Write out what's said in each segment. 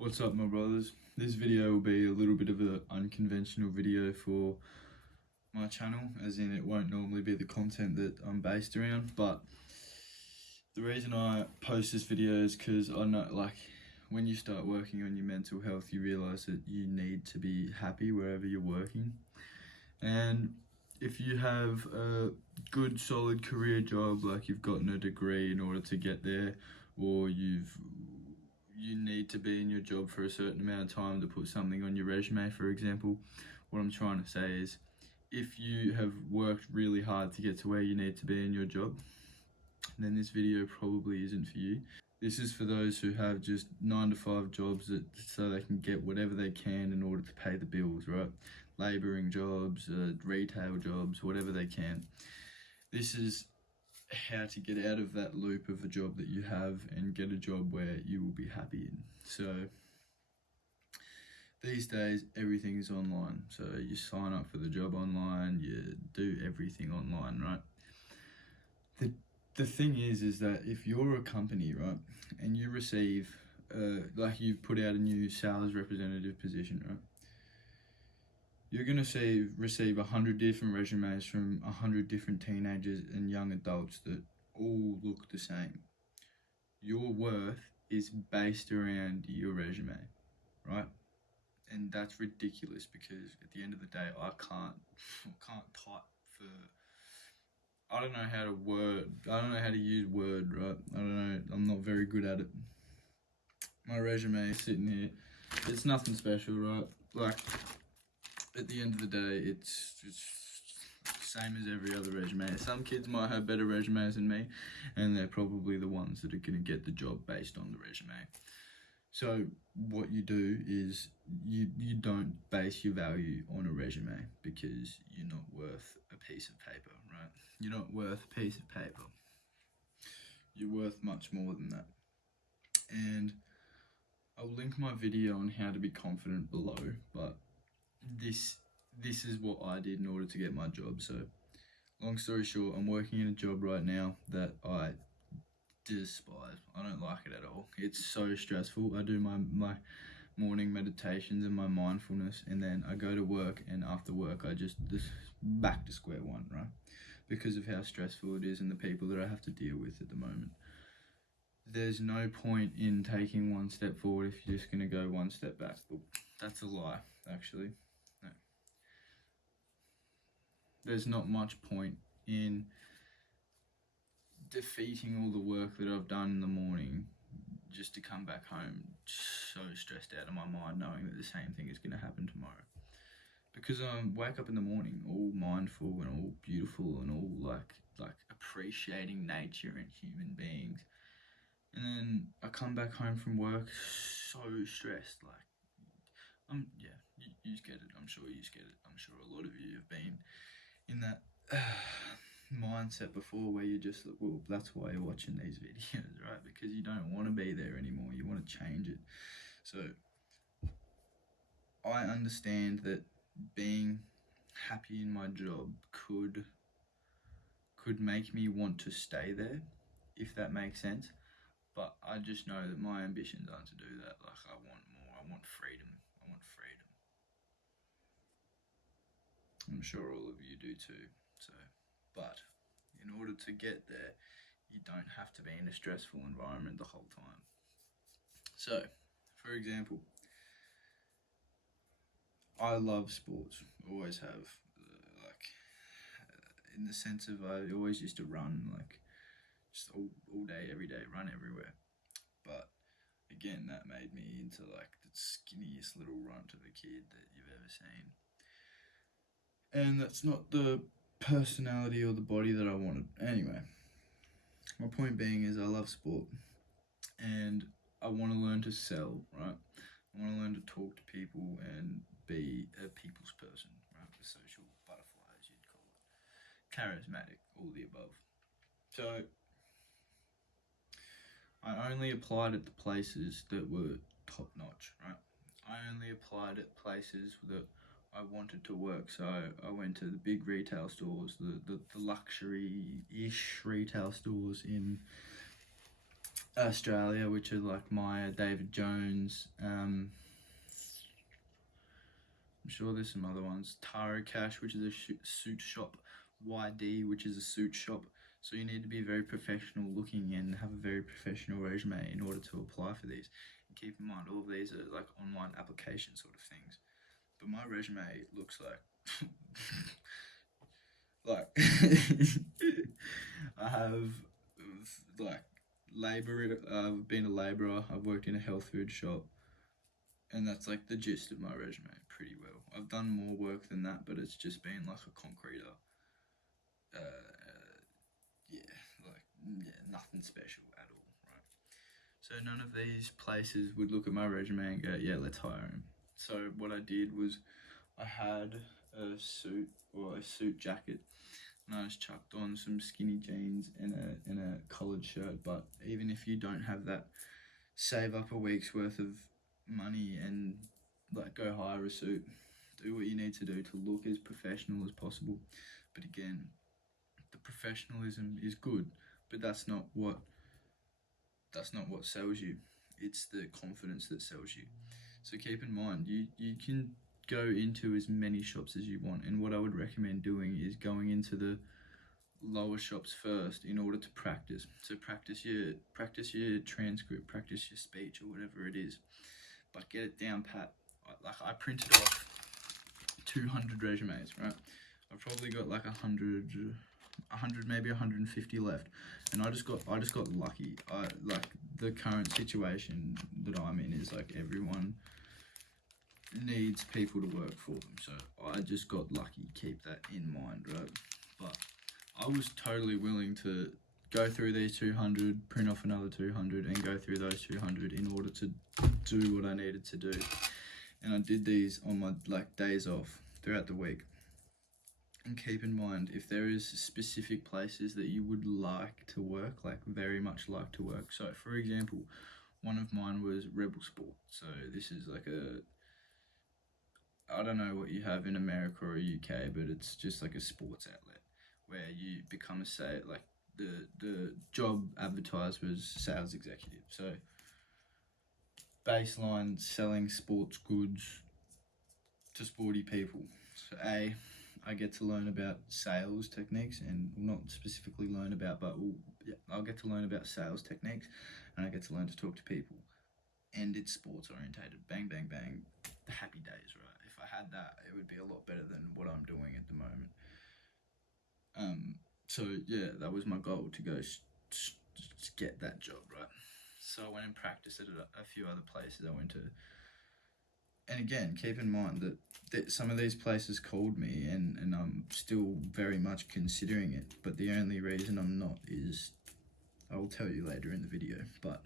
What's up, my brothers? This video will be a little bit of an unconventional video for my channel, as in it won't normally be the content that I'm based around, but the reason I post this video is because I know, like, when you start working on your mental health, you realise that you need to be happy wherever you're working. And if you have a good, solid career job, like you've gotten a degree in order to get there, or you need to be in your job for a certain amount of time to put something on your resume, for example. What I'm trying to say is, if you have worked really hard to get to where you need to be in your job, then this video probably isn't for you. This is for those who have just 9-to-5 jobs so they can get whatever they can in order to pay the bills, right? Labouring jobs, retail jobs, whatever they can. This is how to get out of that loop of a job that you have and get a job where you will be happy in. So these days everything is online, so you sign up for the job online, you do everything online, right? The thing is that if you're a company, right, and you receive like you've put out a new sales representative position, right, you're going to receive 100 different resumes from 100 different teenagers and young adults that all look the same. Your worth is based around your resume, right? And that's ridiculous, because at the end of the day, I can't type for, I don't know how to use Word, right? I don't know, I'm not very good at it. My resume is sitting here, it's nothing special, right? Like, at the end of the day, it's same as every other resume. Some kids might have better resumes than me, and they're probably the ones that are going to get the job based on the resume. So what you do is you don't base your value on a resume, because you're not worth a piece of paper, right? You're not worth a piece of paper. You're worth much more than that. And I'll link my video on how to be confident below, but this is what I did in order to get my job. So long story short, I'm working in a job right now that I despise. I don't like it at all. It's so stressful. I do my morning meditations and my mindfulness, and then I go to work, and after work I just back to square one, right? Because of how stressful it is and the people that I have to deal with at the moment. There's no point in taking one step forward if you're just going to go one step back. But that's a lie, actually. No. There's not much point in defeating all the work that I've done in the morning just to come back home so stressed out of my mind, knowing that the same thing is going to happen tomorrow. Because I wake up in the morning all mindful and all beautiful and all like appreciating nature and human beings, and then I come back home from work so stressed. Like, yeah, you get it. I'm sure you get it. I'm sure a lot of you have been in that mindset before, where you just look, well, that's why you're watching these videos, right? Because you don't want to be there anymore. You want to change it. So I understand that being happy in my job could make me want to stay there, if that makes sense. But I just know that my ambitions aren't to do that. Like, I want more. I want freedom. I want freedom. I'm sure all of you do too. So, but in order to get there, you don't have to be in a stressful environment the whole time. So, for example, I love sports, always have. In the sense of, I always used to run, like, just all day, every day, run everywhere. But again, that made me into like the skinniest little runt of a kid that you've ever seen. And that's not the personality or the body that I wanted. Anyway, my point being is, I love sport, and I want to learn to sell, right? I want to learn to talk to people and be a people's person, right? The social butterfly, as you'd call it. Charismatic, all the above. So I only applied at the places that were top notch, right? I only applied at places that I wanted to work. So I went to the big retail stores, the luxury-ish retail stores in Australia, which are like Maya, David Jones. I'm sure there's some other ones. Taro Cash, which is a suit shop. YD, which is a suit shop. So you need to be very professional looking and have a very professional resume in order to apply for these. And keep in mind, all of these are like online application sort of things. But my resume looks like like I have like labor. I've been a labourer. I've worked in a health food shop, and that's like the gist of my resume pretty well. I've done more work than that, but it's just been like a concreter. Yeah, nothing special at all, right? So none of these places would look at my resume and go, yeah, let's hire him. So what I did was I had a suit or a suit jacket, and I just chucked on some skinny jeans and a collared shirt. But even if you don't have that, save up a week's worth of money and like go hire a suit. Do what you need to do to look as professional as possible. But again, the professionalism is good, but that's not what sells you. It's the confidence that sells you. So keep in mind, you can go into as many shops as you want, and what I would recommend doing is going into the lower shops first in order to practice. So practice your transcript, practice your speech or whatever it is, but get it down pat. Like I printed off 200 resumes, right? I've probably got like 100, maybe 150 left, and I just got lucky. Like the current situation that I'm in is like everyone needs people to work for them, so I just got lucky. Keep that in mind, right? But I was totally willing to go through these 200, print off another 200, and go through those 200 in order to do what I needed to do. And I did these on my days off throughout the week. And keep in mind, if there is specific places that you would like to work, like very much like to work. So for example, one of mine was Rebel Sport. So this is like I don't know what you have in America or UK, but it's just like a sports outlet where you become the job advertised was sales executive. So baseline selling sports goods to sporty people. So I get to learn about sales techniques, and not specifically learn about, but I'll get to learn about sales techniques, and I get to learn to talk to people. And it's sports orientated. Bang, bang, bang. The happy days, right? If I had that, it would be a lot better than what I'm doing at the moment. So yeah, that was my goal, to go get that job, right? So I went and practiced at a few other places I went to. And again, keep in mind that some of these places called me, and I'm still very much considering it. But the only reason I'm not is, I will tell you later in the video. But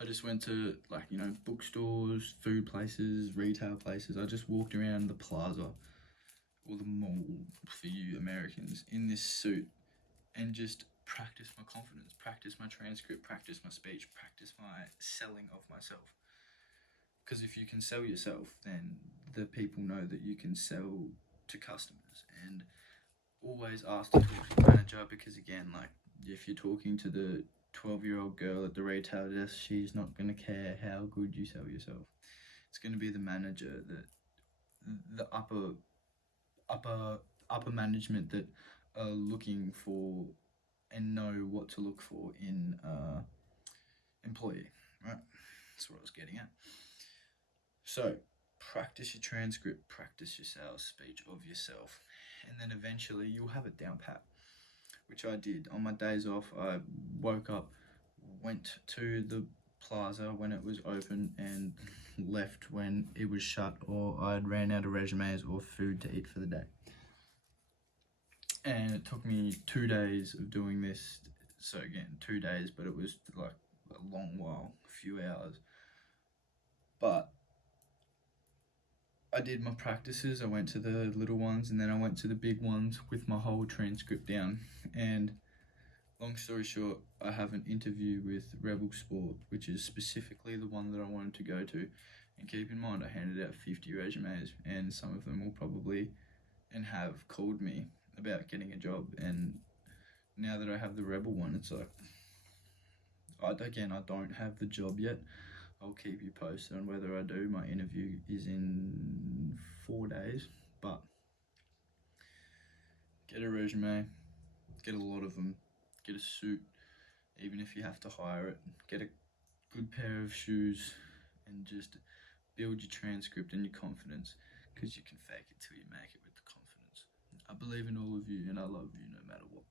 I just went to bookstores, food places, retail places. I just walked around the plaza or the mall, for you Americans, in this suit, and just practice my confidence, practice my transcript, practice my speech, practice my selling of myself. Because if you can sell yourself, then the people know that you can sell to customers. And always ask to talk to the manager, because again, like if you're talking to the 12-year-old girl at the retail desk, she's not going to care how good you sell yourself. It's going to be the manager, the upper management that are looking for and know what to look for in employee, right? That's what I was getting at. So practice your transcript, practice your sales speech of yourself, and then eventually you'll have it down pat, which I did. On my days off, I woke up, went to the plaza when it was open, and left when it was shut, or I'd ran out of resumes or food to eat for the day. And it took me 2 days of doing this. So again, 2 days, but it was like a long while, a few hours. But I did my practices. I went to the little ones, and then I went to the big ones with my whole transcript down. And long story short, I have an interview with Rebel Sport, which is specifically the one that I wanted to go to. And keep in mind, I handed out 50 resumes, and some of them will probably and have called me about getting a job. And now that I have the Rebel one, it's like Again, I don't have the job yet. I'll keep you posted on whether I do. My interview is in 4 days, but get a resume, get a lot of them, get a suit, even if you have to hire it, get a good pair of shoes, and just build your transcript and your confidence, because you can fake it till you make it with the confidence. I believe in all of you, and I love you no matter what.